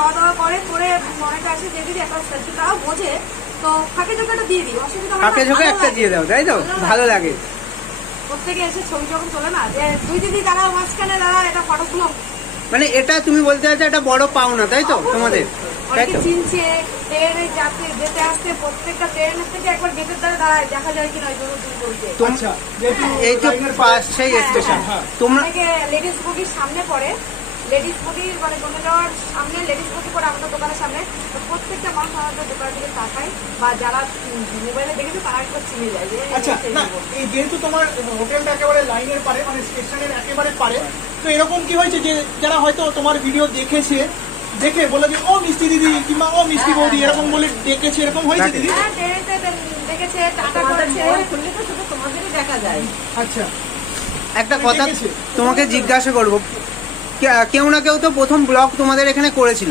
খাওয়া দাওয়া করে অনেকে আসে যে দিদি একটা সেলফি তারাও বোঝে, তো ফাঁকে ঝোঁকে একটা দিয়ে দিই, অসুবিধা হয় না। ফাঁকে ঝোঁকে একটা দিয়ে দাও, তাই তো? ভালো লাগে। প্রত্যেকে এসে ছবি যখন তোলে না, যে দুই দিদি দাঁড়াও মাঝখানে, দাঁড়া এটা ফটো তুলো। মানে এটা তুমি বলতে চাইছো এটা বড় পাওনা, তাই তো তোমাদের? তাই অনেকে তো? চিনছে, ট্রেনে যাচ্ছে যেতে আসতে প্রত্যেকটা ট্রেনের থেকে একবার গেটের দ্বারা দাঁড়ায়, দেখা যায় কিনা ওই বলছে। আচ্ছা, এই তো পাশেই স্টেশন। তোমরা অনেকে লেডিস বগির সামনে পড়ে, লেডিস বগি মানে জমে যাওয়ার সামনে লেডিস বগি পড়ে আমাদের দোকানের সামনে, তো প্রত্যেকটা মানুষ আমাদের দোকানের দিকে তাকায়, বা যারা মোবাইলে দেখেছে তারা একবার চিনে যায় যে আচ্ছা না, এই যেহেতু তোমার হোটেলটা একেবারে লাইনের পারে, মানে স্টেশনের একেবারে পারে, তো এরকম কি হয়েছে যে যারা হয়তো তোমার ভিডিও দেখেছে, দেখে বলে যে ও মিষ্টি দিদি কিংবা ও মিষ্টি বৌদি এরকম বলে ডেকেছে, এরকম হয়েছে দিদি? হ্যাঁ, দেখেছে, টাটা করেছে, খুললে তো শুধু তোমাদেরই দেখা যায়। আচ্ছা, একটা কথা তোমাকে জিজ্ঞাসা করবো, কেউ না কেউ তো প্রথম ব্লগ তোমাদের এখানে করেছিল,